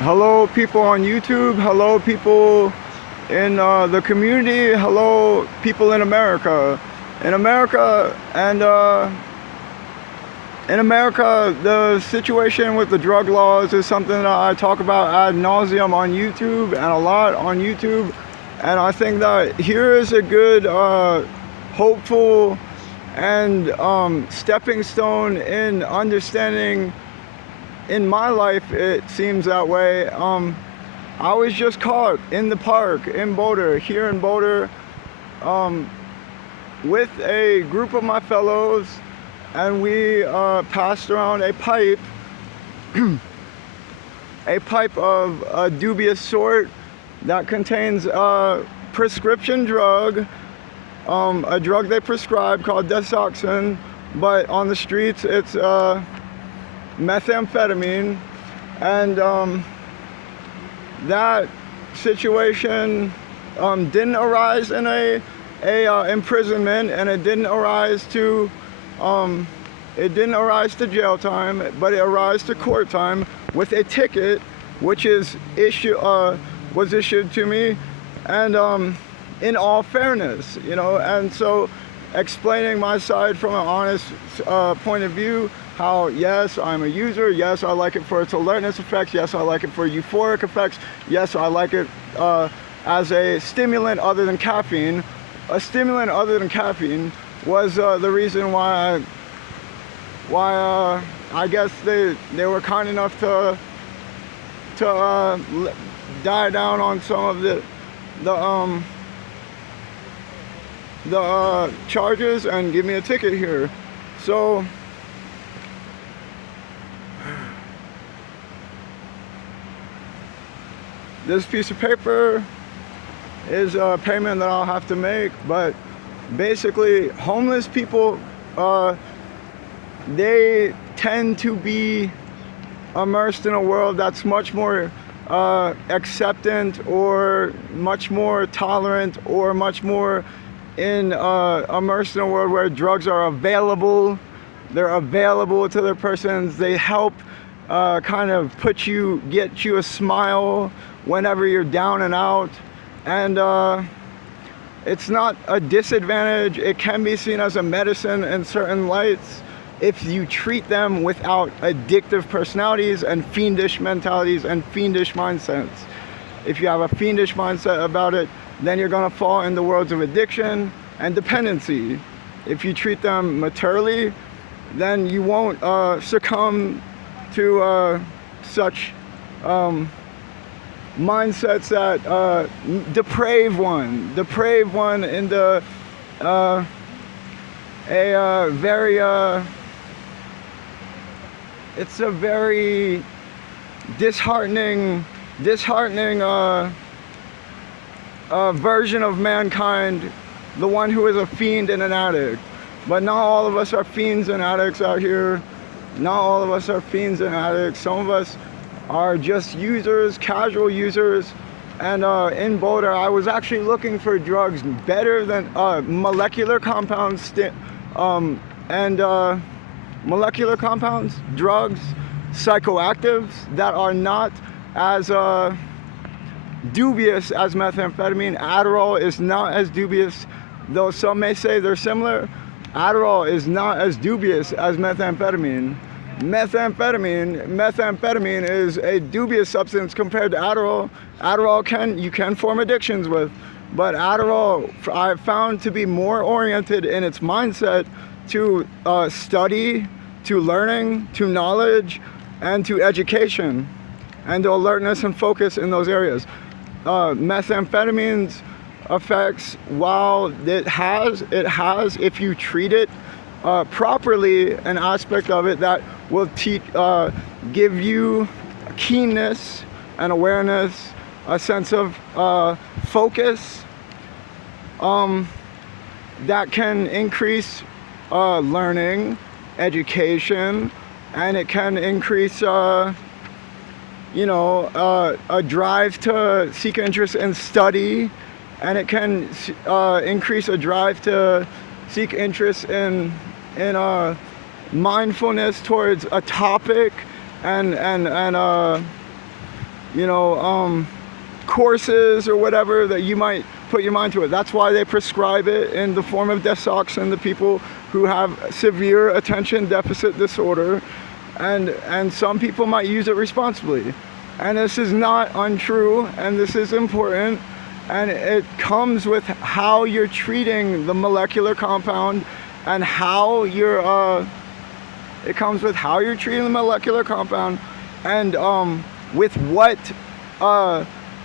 Hello, people on YouTube. Hello, people in the community. Hello, people in America. In America, and in America, the situation with the drug laws is something that I talk about ad nauseum on YouTube and a lot on YouTube. And I think that here is a good, hopeful, and stepping stone in understanding. In my life, it seems that way. I was just caught in the park in Boulder, here in Boulder, with a group of my fellows, and we passed around a pipe, a pipe of a dubious sort that contains a prescription drug, a drug they prescribe called desoxin, but on the streets it's methamphetamine. And that situation didn't arise in a imprisonment, and it didn't arise to jail time, but it arose to court time with a ticket, which is was issued to me, and in all fairness, and so explaining my side from an honest point of view, how yes, I'm a user, yes, I like it for its alertness effects, yes, I like it for euphoric effects, yes, I like it as a stimulant other than caffeine. A stimulant other than caffeine was the reason why I guess they were kind enough to die down on some of the charges and give me a ticket here. So this piece of paper is a payment that I'll have to make, but basically homeless people, they tend to be immersed in a world that's much more acceptant, or much more tolerant, or much more immersed in a world where drugs are available. They're available to their persons. They help kind of get you a smile whenever you're down and out. And it's not a disadvantage. It can be seen as a medicine in certain lights if you treat them without addictive personalities and fiendish mentalities and fiendish mindsets. If you have a fiendish mindset about it, then you're gonna fall in the worlds of addiction and dependency. If you treat them maturely, then you won't succumb to such mindsets that deprave one in the it's a very disheartening version of mankind, the one who is a fiend and an addict. But not all of us are fiends and addicts out here. Not all of us are fiends and addicts. Some of us are just users, casual users. And in Boulder, I was actually looking for drugs better than molecular compounds, molecular compounds, drugs, psychoactives that are not as dubious as methamphetamine. Adderall is not as dubious, though some may say they're similar. Adderall is not as dubious as methamphetamine. Methamphetamine is a dubious substance compared to Adderall. Adderall you can form addictions with, but Adderall I've found to be more oriented in its mindset to study, to learning, to knowledge, and to education, and to alertness and focus in those areas. Methamphetamine's effects, while it has, if you treat it properly, an aspect of it that will give you keenness and awareness, a sense of focus, that can increase learning, education, and it can increase a drive to seek interest in study, and it can increase a drive to seek interest in mindfulness towards a topic, and courses or whatever that you might put your mind to it. That's why they prescribe it in the form of desoxin to people who have severe attention deficit disorder, and some people might use it responsibly. And this is not untrue, and this is important, and it comes with how you're treating the molecular compound, and how you're it comes with how you're treating the molecular compound, and with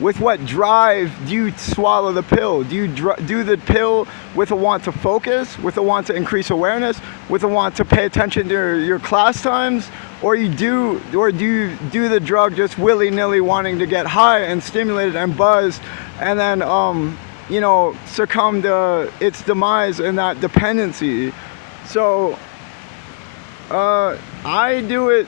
what drive do you swallow the pill? Do you do the pill with a want to focus, with a want to increase awareness, with a want to pay attention to your class times, or do you do the drug just willy-nilly wanting to get high and stimulated and buzzed, and then succumb to its demise in that dependency? So I do it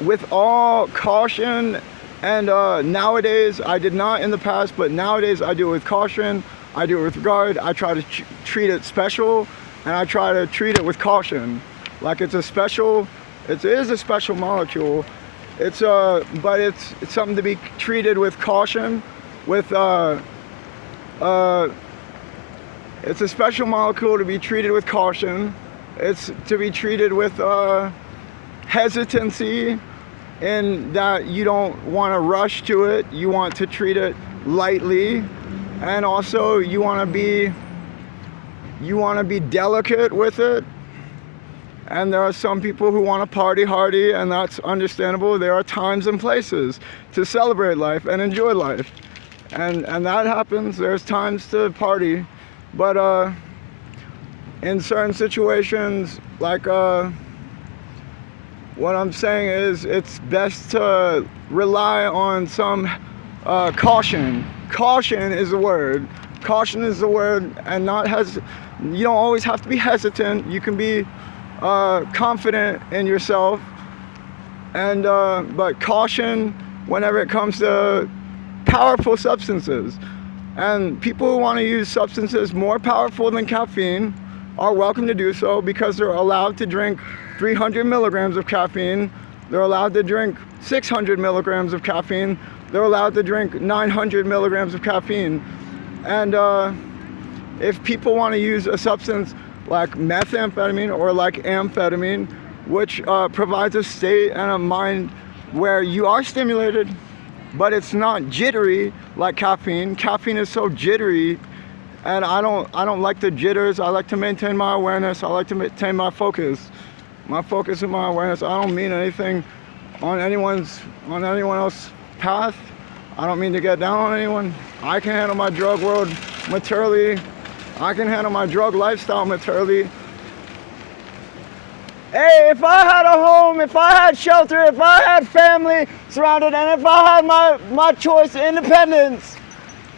with all caution, and nowadays, I did not in the past, but nowadays I do it with caution, I do it with regard. I try to treat it special, and I try to treat it with caution, like it's a special, it is a special molecule. It's but it's something to be treated with caution, with it's a special molecule to be treated with caution. It's to be treated with hesitancy, in that you don't want to rush to it. You want to treat it lightly, and also you want to be delicate with it. And there are some people who want to party hardy, and that's understandable. There are times and places to celebrate life and enjoy life, and that happens. There's times to party, but in certain situations, like what I'm saying is, it's best to rely on some caution. Caution is the word. Caution is the word, and you don't always have to be hesitant. You can be confident in yourself, and but caution whenever it comes to powerful substances. And people who want to use substances more powerful than caffeine are welcome to do so, because they're allowed to drink 300 milligrams of caffeine. They're allowed to drink 600 milligrams of caffeine. They're allowed to drink 900 milligrams of caffeine. And if people want to use a substance like methamphetamine or like amphetamine, which provides a state and a mind where you are stimulated, but it's not jittery like caffeine. Caffeine is so jittery, and I don't like the jitters. I like to maintain my awareness. I like to maintain my focus and my awareness. I don't mean anything on anyone else's path. I don't mean to get down on anyone. I can handle my drug world maturely. I can handle my drug lifestyle maturely. Hey, if I had a home, if I had shelter, if I had family surrounded, and if I had my choice of independence,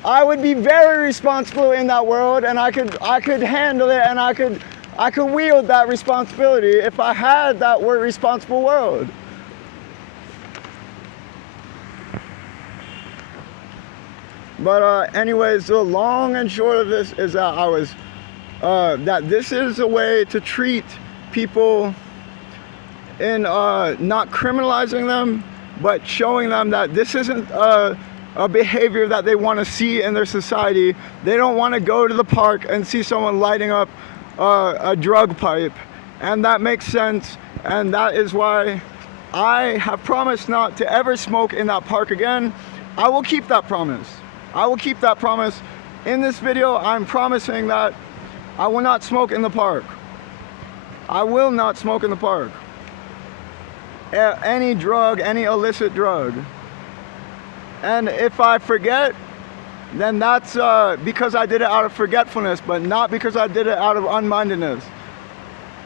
I would be very responsible in that world, and I could handle it, and I could wield that responsibility if I had that word responsible world. But anyways, the long and short of this is that that this is a way to treat people in not criminalizing them, but showing them that this isn't a behavior that they want to see in their society. They don't want to go to the park and see someone lighting up a drug pipe, and that makes sense, and that is why I have promised not to ever smoke in that park again. I will keep that promise. I will keep that promise. In this video, I'm promising that I will not smoke in the park. I will not smoke in the park. Any drug, any illicit drug. And if I forget, then that's because I did it out of forgetfulness, but not because I did it out of unmindedness.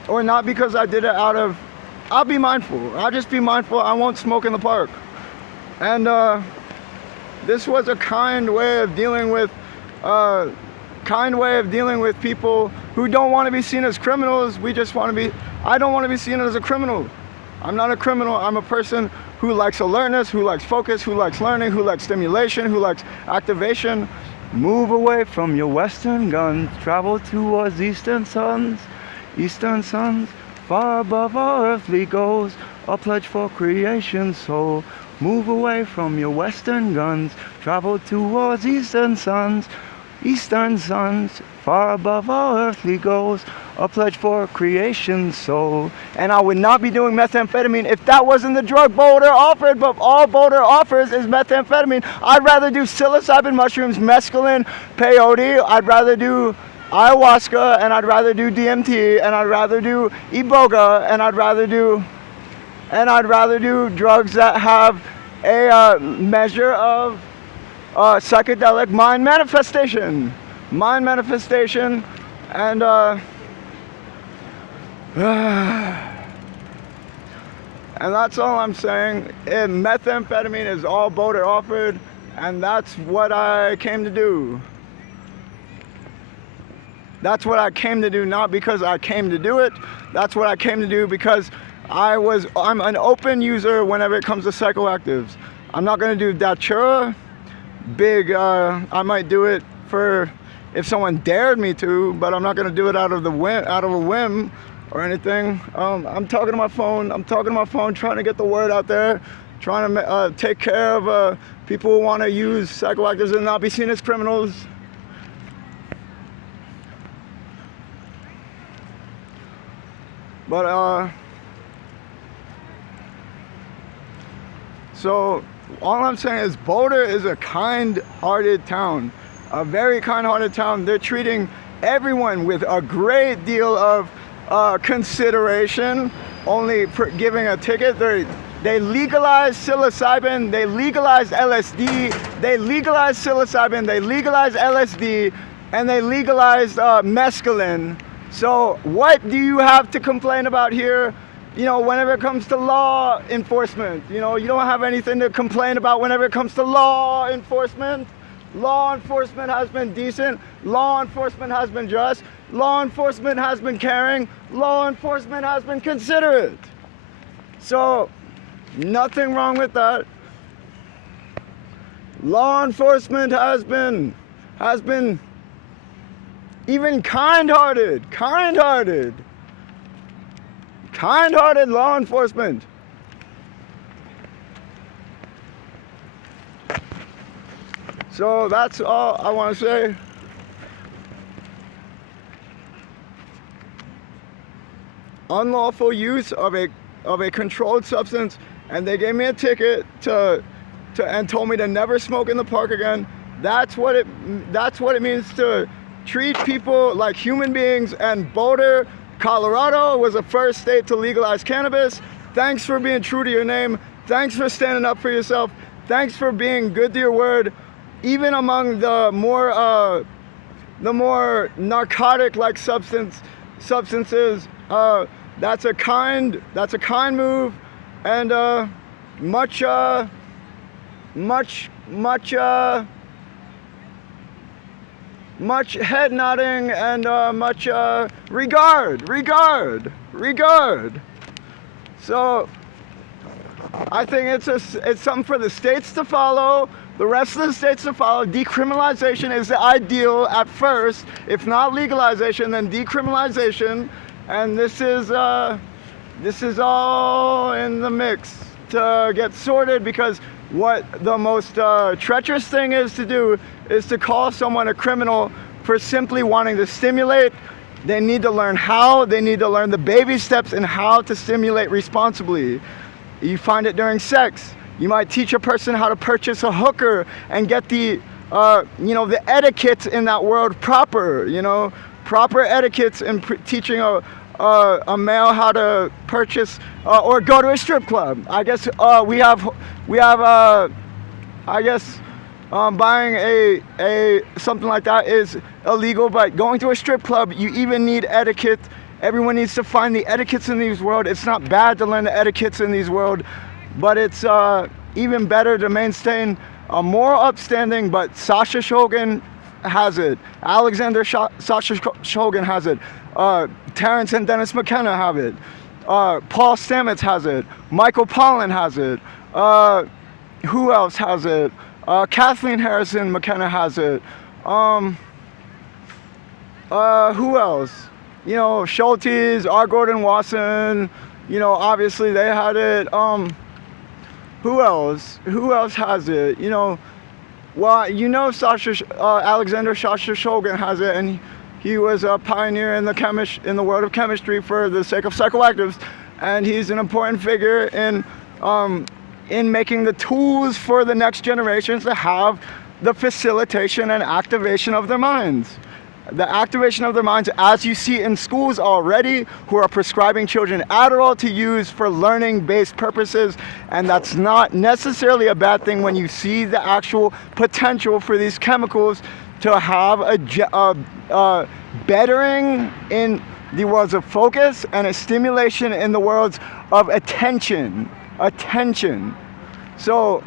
Or not because I did it out of, I'll be mindful. I'll just be mindful. I won't smoke in the park. And this was a kind way of dealing with people who don't want to be seen as criminals. We just want to be, I don't want to be seen as a criminal. I'm not a criminal. I'm a person who likes alertness, who likes focus, who likes learning, who likes stimulation, who likes activation. Move away from your western guns, travel towards eastern suns, far above our earthly goals. a pledge for creation soul. Move away from your western guns, travel towards eastern suns, far above all earthly goals, a pledge for creation soul. And I would not be doing methamphetamine if that wasn't the drug Boulder offered, but all Boulder offers is methamphetamine. I'd rather do psilocybin mushrooms, mescaline, peyote. I'd rather do ayahuasca, and I'd rather do DMT, and I'd rather do iboga, and I'd rather do drugs that have a measure of psychedelic mind manifestation, and and that's all I'm saying. Methamphetamine is all Boulder offered, and that's what I came to do. That's what I came to do, not because I came to do it. That's what I came to do because I'm an open user whenever it comes to psychoactives. I'm not gonna do datura, big, I might do it for if someone dared me to, but I'm not gonna do it out of a whim or anything. I'm talking to my phone, trying to get the word out there, trying to take care of people who wanna use psychoactives and not be seen as criminals. But so all I'm saying is Boulder is a kind-hearted town, a very kind-hearted town. They're treating everyone with a great deal of consideration, only giving a ticket. They legalized psilocybin, they legalized LSD, they legalized psilocybin, they legalized LSD, and they legalized mescaline. So what do you have to complain about here? You know, whenever it comes to law enforcement, you know, you don't have anything to complain about whenever it comes to law enforcement. Law enforcement has been decent. Law enforcement has been just. Law enforcement has been caring. Law enforcement has been considerate. So, nothing wrong with that. Law enforcement has been even kind-hearted law enforcement. So that's all I want to say. Unlawful use of a controlled substance, and they gave me a ticket and told me to never smoke in the park again. That's what it means to treat people like human beings. And Boulder, Colorado was the first state to legalize cannabis. Thanks for being true to your name. Thanks for standing up for yourself. Thanks for being good to your word. Even among the more narcotic-like substances, that's a kind move, and much head nodding and much regard. So I think it's something for the states to follow, the rest of the states to follow. Decriminalization is the ideal at first. If not legalization, then decriminalization. And this is all in the mix to get sorted, because what the most treacherous thing is to do is to call someone a criminal for simply wanting to stimulate. They need to learn how. They need to learn the baby steps in how to stimulate responsibly. You find it during sex. You might teach a person how to purchase a hooker and get the etiquettes in that world proper. Proper etiquettes in teaching a male how to purchase or go to a strip club. I guess buying a something like that is illegal, but going to a strip club, you even need etiquette. Everyone needs to find the etiquettes in these world. It's not bad to learn the etiquettes in these world, but it's even better to maintain a more upstanding. But Sasha Shogun has it. Alexander Sasha Shogun has it. Terrence and Dennis McKenna have it. Paul Stamets has it. Michael Pollan has it. Who else has it? Kathleen Harrison McKenna has it. Who else? Schultes, R. Gordon Wasson, You know, obviously they had it. Who else? Who else has it? You know, well, you know, Alexander Sasha Shulgin has it, and he was a pioneer in the world of chemistry for the sake of psychoactives, and he's an important figure in making the tools for the next generations to have the facilitation and activation of their minds. The activation of their minds, as you see in schools already, who are prescribing children Adderall to use for learning-based purposes, and that's not necessarily a bad thing when you see the actual potential for these chemicals to have a bettering in the worlds of focus and a stimulation in the worlds of attention. So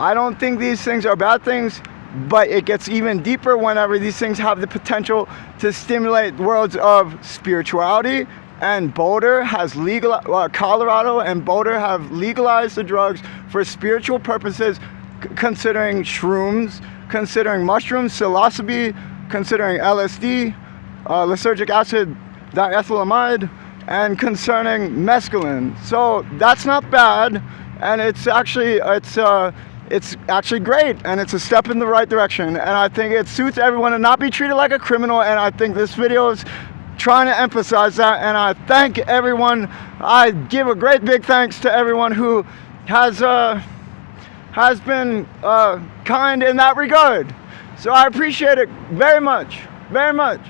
I don't think these things are bad things, but it gets even deeper whenever these things have the potential to stimulate worlds of spirituality. And Colorado and Boulder have legalized the drugs for spiritual purposes, considering shrooms, considering mushrooms, psilocybe, considering LSD, lysergic acid diethylamide, and concerning mescaline. So that's not bad, and it's actually great, and it's a step in the right direction, and I think it suits everyone to not be treated like a criminal, and I think this video is trying to emphasize that, and I thank everyone. I give a great big thanks to everyone who has been kind in that regard. So I appreciate it very much, very much.